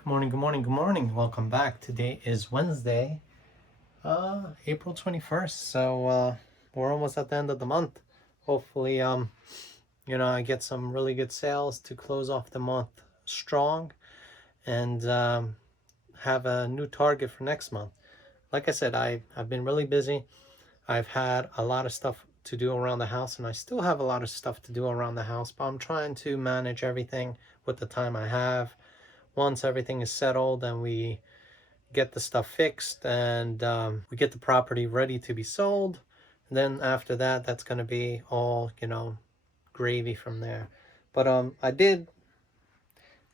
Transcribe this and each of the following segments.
Good morning, good morning, good morning. Welcome back. Today is Wednesday, April 21st. We're almost at the end of the month. Hopefully, I get some really good sales to close off the month strong and have a new target for next month. Like I said, I've been really busy. I've had a lot of stuff to do around the house, and I still have a lot of stuff to do around the house, but I'm trying to manage everything with the time I have. Once everything is settled and we get the stuff fixed and we get the property ready to be sold, and then after that, that's going to be all, gravy from there. But I did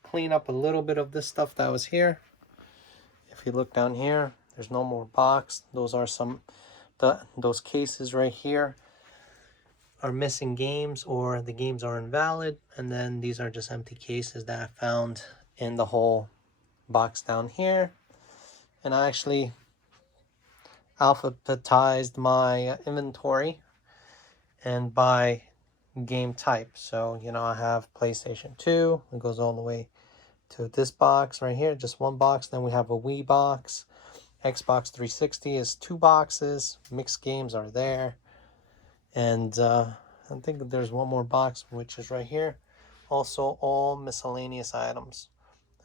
clean up a little bit of this stuff that was here. If you look down here, there's no more box. Those are those cases right here are missing games, or the games are invalid, and then these are just empty cases that I found in the whole box down here. And I actually alphabetized my inventory and by game type. So, I have PlayStation 2. It goes all the way to this box right here, just one box. Then we have a Wii box. Xbox 360 is 2 boxes. Mixed games are there. And I think there's one more box, which is right here. Also, all miscellaneous items.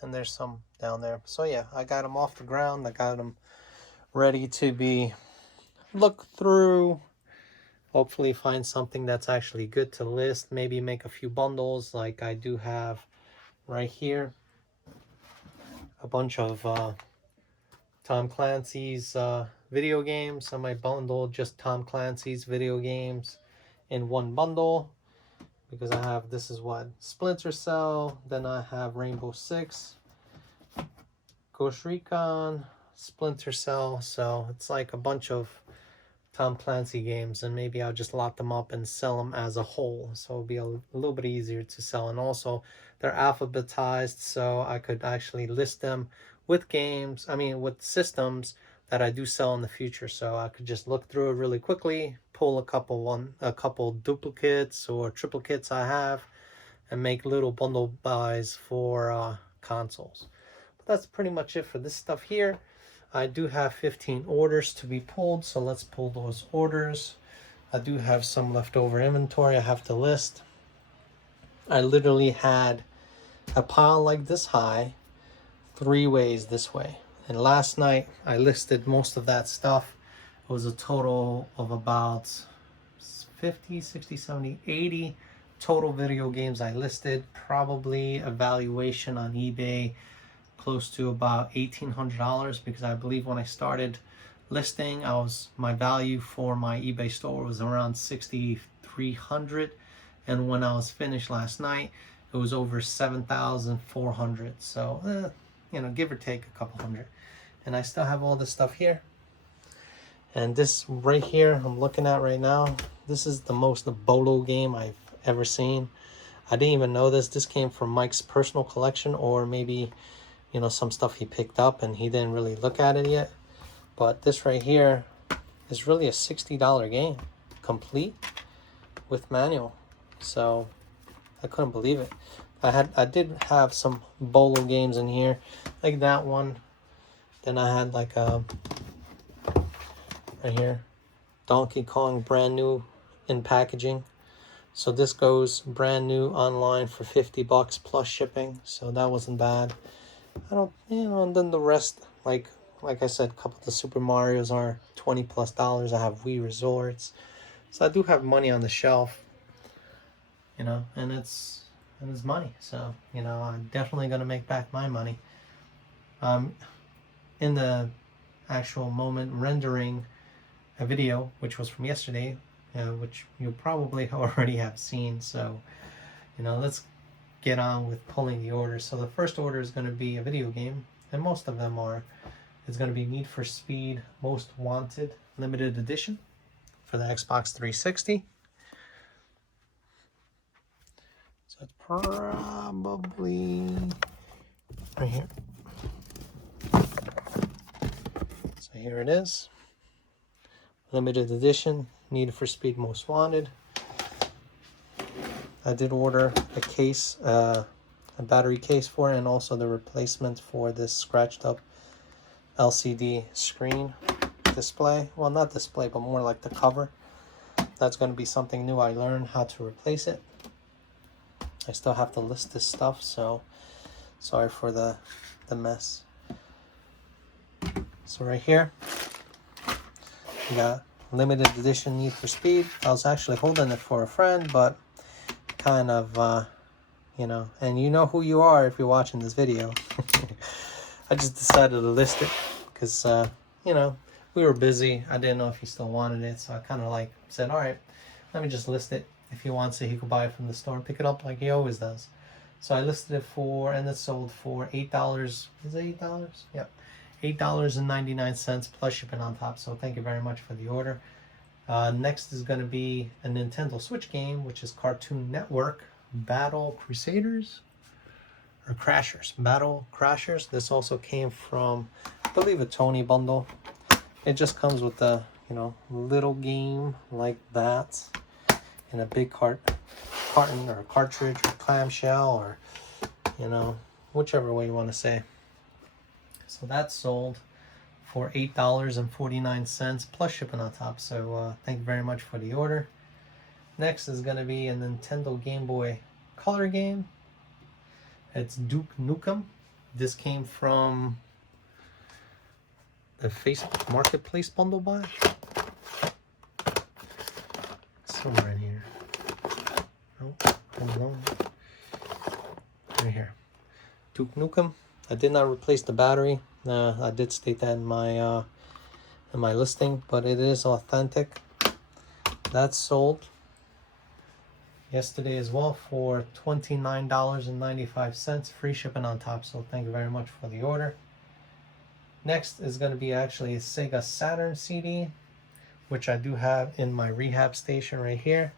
And there's some down there. So, yeah, I got them off the ground. I got them ready to be looked through. Hopefully find something that's actually good to list. Maybe make a few bundles like I do have right here. A bunch of Tom Clancy's video games. I might bundle just Tom Clancy's video games in one bundle, because I have, this is what, Splinter Cell, then I have Rainbow Six, Ghost Recon, Splinter Cell. So it's like a bunch of Tom Clancy games, and maybe I'll just lot them up and sell them as a whole, so it'll be a little bit easier to sell. And also they're alphabetized, so I could actually list them with with systems that I do sell in the future. So I could just look through it really quickly, pull a couple duplicates or triplicates I have, and make little bundle buys for consoles. But that's pretty much it for this stuff here. I do have 15 orders to be pulled, so let's pull those orders. I do have some leftover inventory I have to list. I literally had a pile like this high 3 ways this way. And last night I listed most of that stuff. It was a total of about 50, 60, 70, 80 total video games I listed. Probably a valuation on eBay close to about $1,800, because I believe when I started listing, my value for my eBay store was around $6,300, and when I was finished last night, it was over $7,400. So give or take a couple hundred. And I still have all this stuff here. And this right here I'm looking at right now, this is the most Bolo game I've ever seen. I didn't even know this came from Mike's personal collection, or maybe some stuff he picked up and he didn't really look at it yet. But this right here is really a $60 game, complete with manual. So I couldn't believe it. I did have some Bolo games in here, like that one. Then I had like right here, Donkey Kong, brand new in packaging. So this goes brand new online for $50 plus shipping. So that wasn't bad. And then the rest, like I said, a couple of the Super Marios are $20+. I have Wii Resorts. So I do have money on the shelf, and it's money. So, I'm definitely going to make back my money. In the actual moment rendering a video, which was from yesterday, which you probably already have seen. So, let's get on with pulling the orders. So the first order is going to be a video game, and most of them are. It's going to be Need for Speed Most Wanted Limited Edition for the Xbox 360. So it's probably right here. So here it is. Limited Edition Need for Speed Most Wanted. I did order a case, a a battery case for it, and also the replacement for this scratched up LCD screen display. Well, not display, but more like the cover. That's going to be something new. I learned how to replace it. I still have to list this stuff, so sorry for the mess. So right here, we got limited edition Need for Speed. I was actually holding it for a friend, but kind of, you know, and you know who you are if you're watching this video. I just decided to list it because, you know, we were busy. I didn't know if he still wanted it, so I kind of like said, all right, let me just list it. If he wants it, he could buy it from the store and pick it up like he always does. So I listed it for, and it sold for $8. Is it $8? Yep. $8.99 plus shipping on top. So thank you very much for the order. Next is going to be a Nintendo Switch game, which is Cartoon Network Battle Crusaders or Crashers. Battle Crashers. This also came from, I believe, a Tony bundle. It just comes with a, you know, little game like that in a big carton or cartridge or clamshell, or, you know, whichever way you want to say. So that sold for $8.49 plus shipping on top. So thank you very much for the order. Next is going to be a Nintendo Game Boy Color game. It's Duke Nukem. This came from the Facebook Marketplace bundle buy. Somewhere in here. Oh, hold on. Right here. Duke Nukem. I did not replace the battery. I did state that in my listing, but it is authentic. That sold yesterday as well for $29.95, free shipping on top. So thank you very much for the order. Next is going to be actually a Sega Saturn CD, which I do have in my rehab station right here.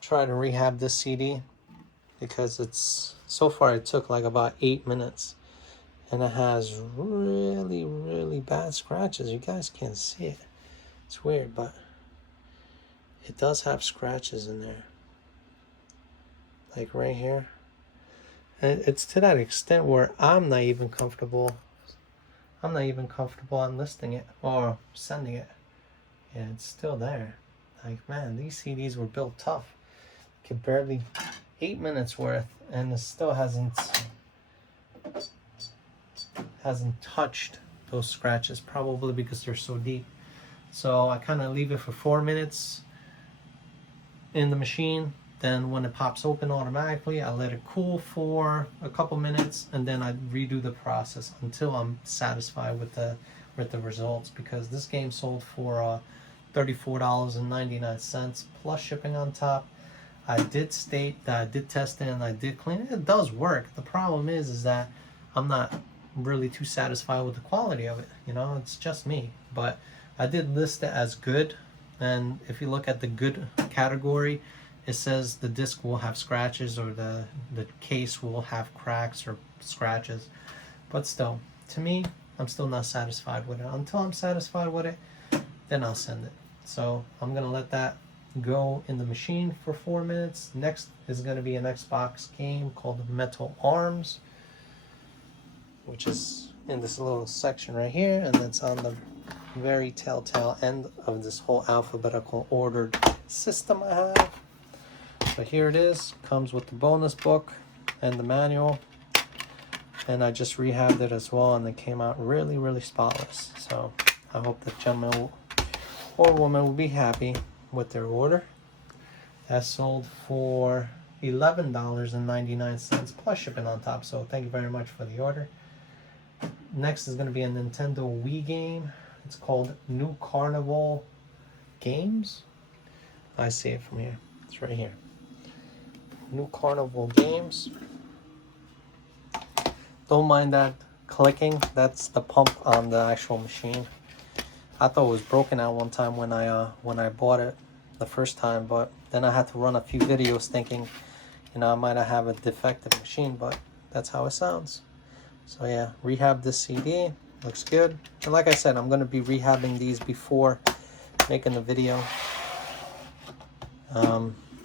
Try to rehab this CD because it's, so far it took like about 8 minutes. And it has really, really bad scratches. You guys can't see it. It's weird, but it does have scratches in there. Like right here. And it's to that extent where I'm not even comfortable on listing it or sending it. Yeah, it's still there. Like, man, these CDs were built tough. You can barely 8 minutes worth, and it still hasn't touched those scratches, probably because they're so deep. So I kind of leave it for 4 minutes in the machine. Then when it pops open automatically, I let it cool for a couple minutes, and then I redo the process until I'm satisfied with the results, because this game sold for $34.99 plus shipping on top. I did state that I did test it and I did clean it. It does work. The problem is that I'm not really too satisfied with the quality of it. You know, it's just me. But I did list it as good, and if you look at the good category, it says the disc will have scratches, or the case will have cracks or scratches. But still, to me, I'm still not satisfied with it. Until I'm satisfied with it, then I'll send it. So I'm gonna let that go in the machine for 4 minutes. Next is gonna be an Xbox game called Metal Arms, which is in this little section right here, and it's on the very telltale end of this whole alphabetical ordered system I have. So here it is, comes with the bonus book and the manual, and I just rehabbed it as well, and it came out really, really spotless. So I hope the gentleman or woman will be happy with their order. That sold for $11.99 plus shipping on top. So thank you very much for the order. Next is going to be a Nintendo Wii game. It's called New Carnival Games. I see it from here. It's right here. New Carnival Games. Don't mind that clicking. That's the pump on the actual machine. I thought it was broken at one time when I bought it the first time, but then I had to run a few videos thinking, you know, I might have a defective machine, but that's how it sounds. So yeah, rehab this CD. Looks good. And like I said, I'm going to be rehabbing these before making the video.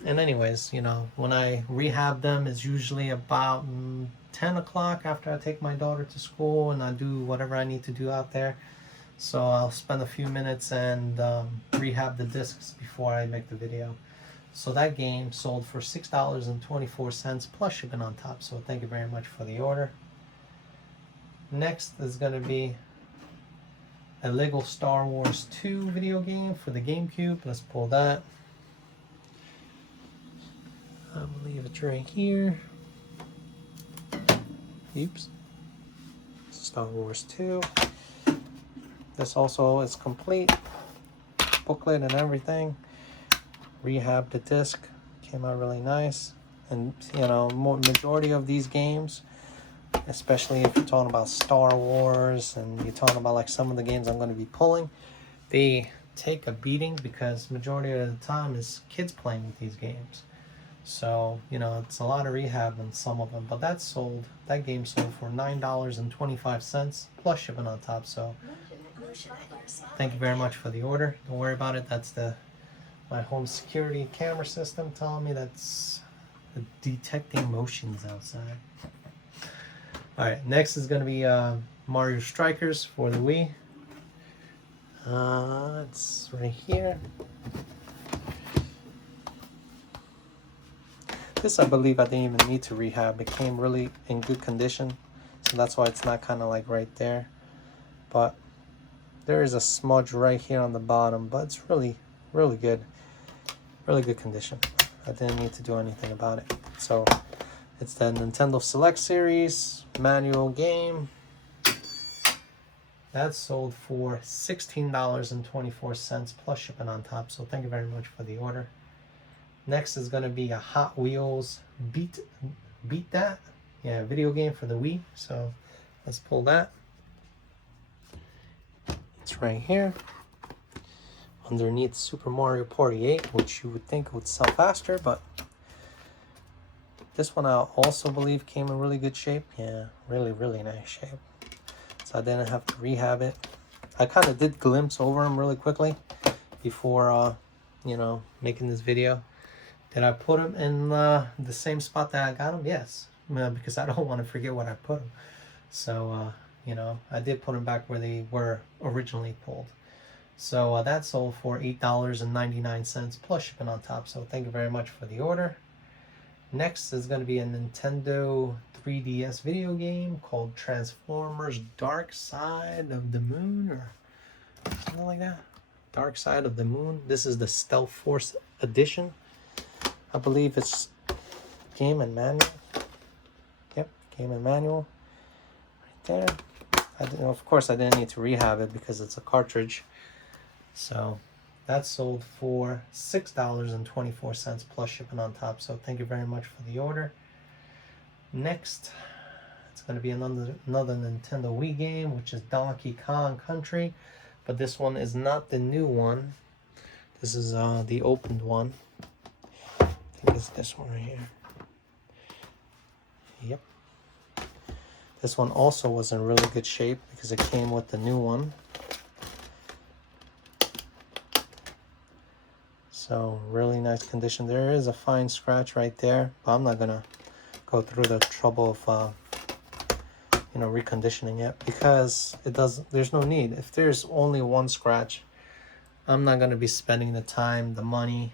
And anyways, you know, when I rehab them, it's usually about 10 o'clock after I take my daughter to school and I do whatever I need to do out there. So I'll spend a few minutes and rehab the discs before I make the video. So that game sold for $6.24 plus shipping on top. So thank you very much for the order. Next is going to be a Lego Star Wars 2 video game for the GameCube. Let's pull that. I believe it's right here. Oops. Star Wars 2. This also is complete. Booklet and everything. Rehab the disc. Came out really nice. And, you know, majority of these games, especially if you're talking about Star Wars and you're talking about like some of the games I'm going to be pulling, they take a beating because majority of the time is kids playing with these games. So, you know, it's a lot of rehab in some of them. But that game sold for $9.25 plus shipping on top. So thank you very much for the order. Don't worry about it. That's my home security camera system telling me that's detecting motions outside. Alright, next is going to be Mario Strikers for the Wii. It's right here. This, I believe, I didn't even need to rehab. It came really in good condition, so that's why it's not kind of like right there. But there is a smudge right here on the bottom, but it's really, really good. Really good condition. I didn't need to do anything about it. So it's the Nintendo Select Series manual game. That sold for $16.24 plus shipping on top. So thank you very much for the order. Next is going to be a Hot Wheels Beat That. Yeah, video game for the Wii. So let's pull that. It's right here. Underneath Super Mario Party 8, which you would think would sell faster, but this one I also believe came in really good shape. Yeah, really, really nice shape. So I didn't have to rehab it. I kind of did glimpse over them really quickly before, you know, making this video. Did I put them in the same spot that I got them? Yes, because I don't want to forget what I put them. So, you know, I did put them back where they were originally pulled. So that sold for $8.99 plus shipping on top. So thank you very much for the order. Next is going to be a Nintendo 3DS video game called Transformers Dark Side of the Moon, or something like that. Dark Side of the Moon. This is the Stealth Force edition. I believe it's game and manual. Yep, game and manual. Right there. Of course, I didn't need to rehab it because it's a cartridge. So that sold for $6.24 plus shipping on top. So thank you very much for the order. Next, it's going to be another Nintendo Wii game, which is Donkey Kong Country. But this one is not the new one. This is the opened one. I think it's this one right here. Yep. This one also was in really good shape because it came with the new one. So really nice condition. There is a fine scratch right there, but I'm not gonna go through the trouble of you know, reconditioning it because there's no need. If there's only one scratch, I'm not gonna be spending the time, the money,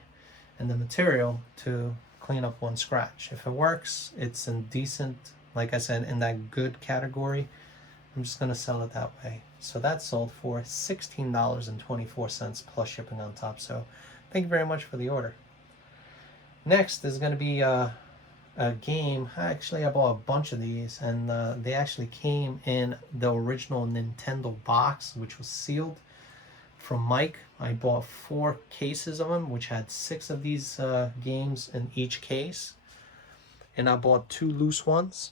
and the material to clean up one scratch. If it works, it's in decent, like I said, in that good category, I'm just gonna sell it that way. So that sold for $16.24 plus shipping on top. So thank you very much for the order. Next is going to be a game. Actually, I bought a bunch of these, and they actually came in the original Nintendo box, which was sealed from Mike. I bought 4 cases of them, which had 6 of these games in each case. And I bought 2 loose ones.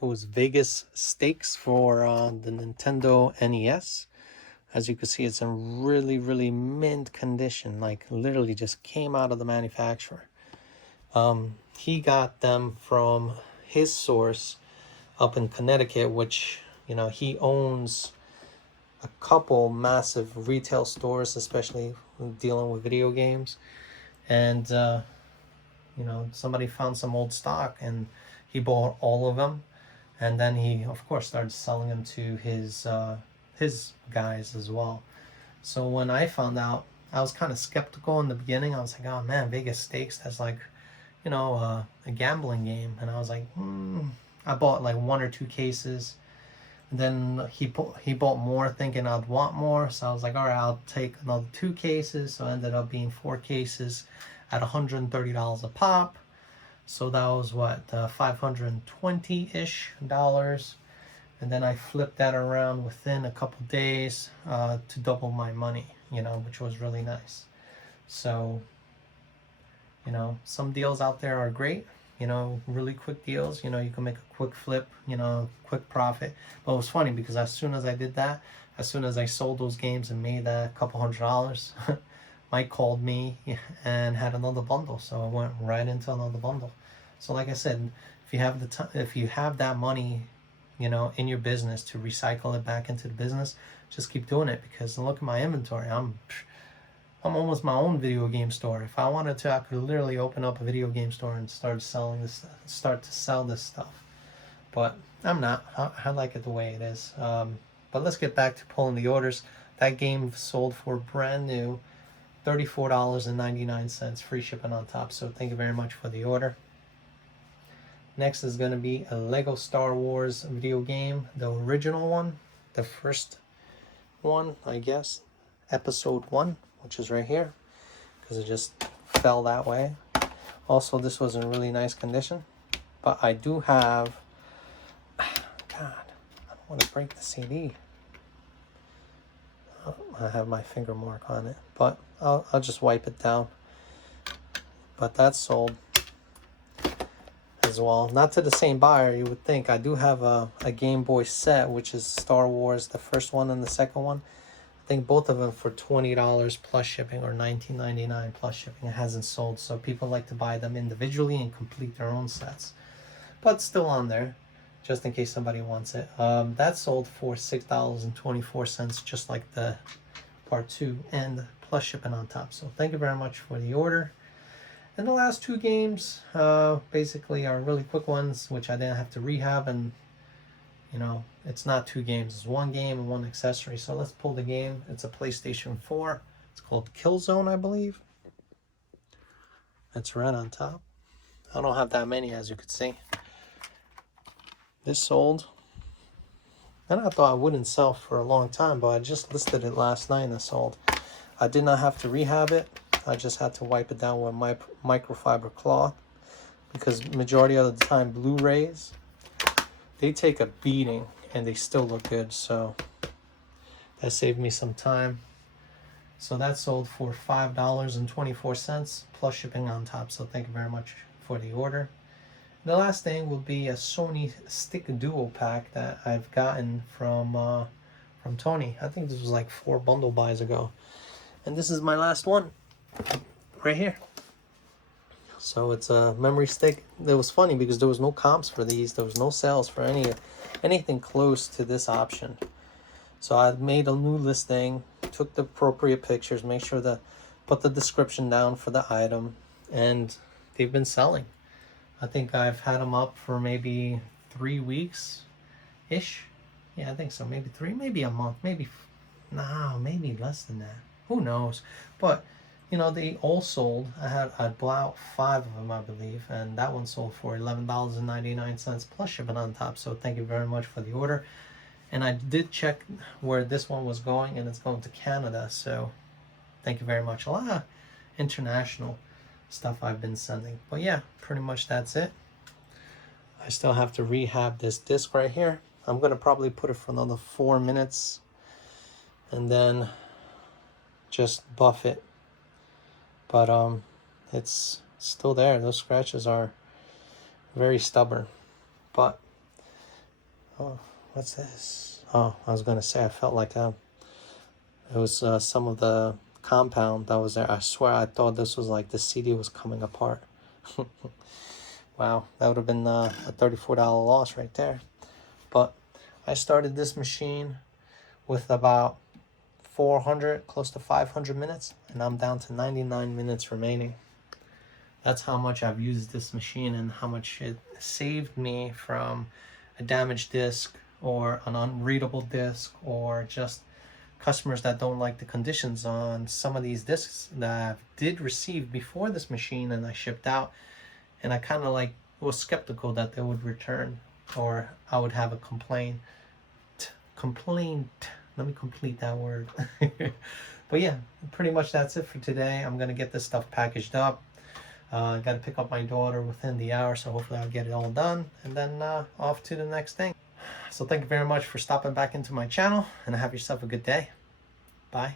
It was Vegas Stakes for the Nintendo NES. As you can see, it's in really, really mint condition. Like, literally just came out of the manufacturer. He got them from his source up in Connecticut, which, you know, he owns a couple massive retail stores, especially dealing with video games. and you know, somebody found some old stock and he bought all of them, and then he of course started selling them to his guys as well. So when I found out, I was kind of skeptical in the beginning. I was like, oh man, Vegas Stakes, that's like, you know, a gambling game. And I was like, I bought like 1 or 2 cases. And then he bought more thinking I'd want more. So I was like, all right, I'll take another 2 cases. So it ended up being 4 cases at $130 a pop. So that was what, $520-ish. And then I flipped that around within a couple days to double my money, you know, which was really nice. So, you know, some deals out there are great, you know, really quick deals. You know, you can make a quick flip, you know, quick profit. But it was funny because as soon as I did that, as soon as I sold those games and made that couple $100, Mike called me and had another bundle. So I went right into another bundle. So like I said, if you have the time, if you have that money, you know, in your business to recycle it back into the business, just keep doing it. Because look at my inventory. I'm almost my own video game store. If I wanted to, I could literally open up a video game store and start to sell this stuff. But I'm not. I like it the way it is. But let's get back to pulling the orders. That game sold for brand new $34.99, free shipping on top. So thank you very much for the order. Next is going to be a Lego Star Wars video game, the original one, the first one, I guess, episode 1, which is right here, because it just fell that way. Also, this was in really nice condition, but I do have, God, I don't want to break the CD. Oh, I have my finger mark on it, but I'll just wipe it down. But that's sold as well. Not to the same buyer, you would think. I do have a Game Boy set, which is Star Wars, the first one and the second one. I think both of them for $20 plus shipping, or $19.99 plus shipping. It hasn't sold, so people like to buy them individually and complete their own sets. But still on there, just in case somebody wants it. That sold for $6.24, just like the part 2, and plus shipping on top. So thank you very much for the order. And the last 2 games basically are really quick ones, which I didn't have to rehab, and you know, it's not 2 games, it's 1 game and 1 accessory. So let's pull the game. It's a PlayStation 4. It's called Killzone, I believe. It's right on top. I don't have that many, as you could see. This sold, and I thought I wouldn't sell for a long time, but I just listed it last night and it sold. I did not have to rehab it. I just had to wipe it down with my microfiber cloth, because majority of the time Blu-rays, they take a beating and they still look good. So that saved me some time. So that sold for $5.24 plus shipping on top. So thank you very much for the order. The last thing will be a Sony Stick Duo pack that I've gotten from Tony. I think this was like 4 bundle buys ago. And this is my last one right here. So it's a memory stick. It was funny because there was no comps for these. There was no sales for anything close to this option. So I made a new listing, took the appropriate pictures, make sure to put the description down for the item, and they've been selling. I think I've had them up for maybe 3 weeks ish. Yeah, I think so. Maybe 3, maybe a month, maybe less than that. Who knows? But you know, they all sold. I bought 5 of them, I believe, and that one sold for $11.99 plus shipping on top. So thank you very much for the order. And I did check where this one was going, and it's going to Canada. So thank you very much. A lot of international stuff I've been sending. But yeah, pretty much that's it. I still have to rehab this disc right here. I'm gonna probably put it for another 4 minutes and then just buff it. But it's still there. Those scratches are very stubborn. But oh, what's this? Oh, I was gonna say, I felt like it was some of the compound that was there. I swear I thought this was like the CD was coming apart. Wow, that would have been a $34 loss right there. But I started this machine with about 400, close to 500 minutes, and I'm down to 99 minutes remaining. That's how much I've used this machine and how much it saved me from a damaged disc or an unreadable disc, or just customers that don't like the conditions on some of these discs that I did receive before this machine and I shipped out. And I kind of like was skeptical that they would return or I would have a complaint. Let me complete that word. But yeah, pretty much that's it for today. I'm gonna get this stuff packaged up. I got to pick up my daughter within the hour, so hopefully I'll get it all done, and then off to the next thing. So thank you very much for stopping back into my channel, and have yourself a good day. Bye.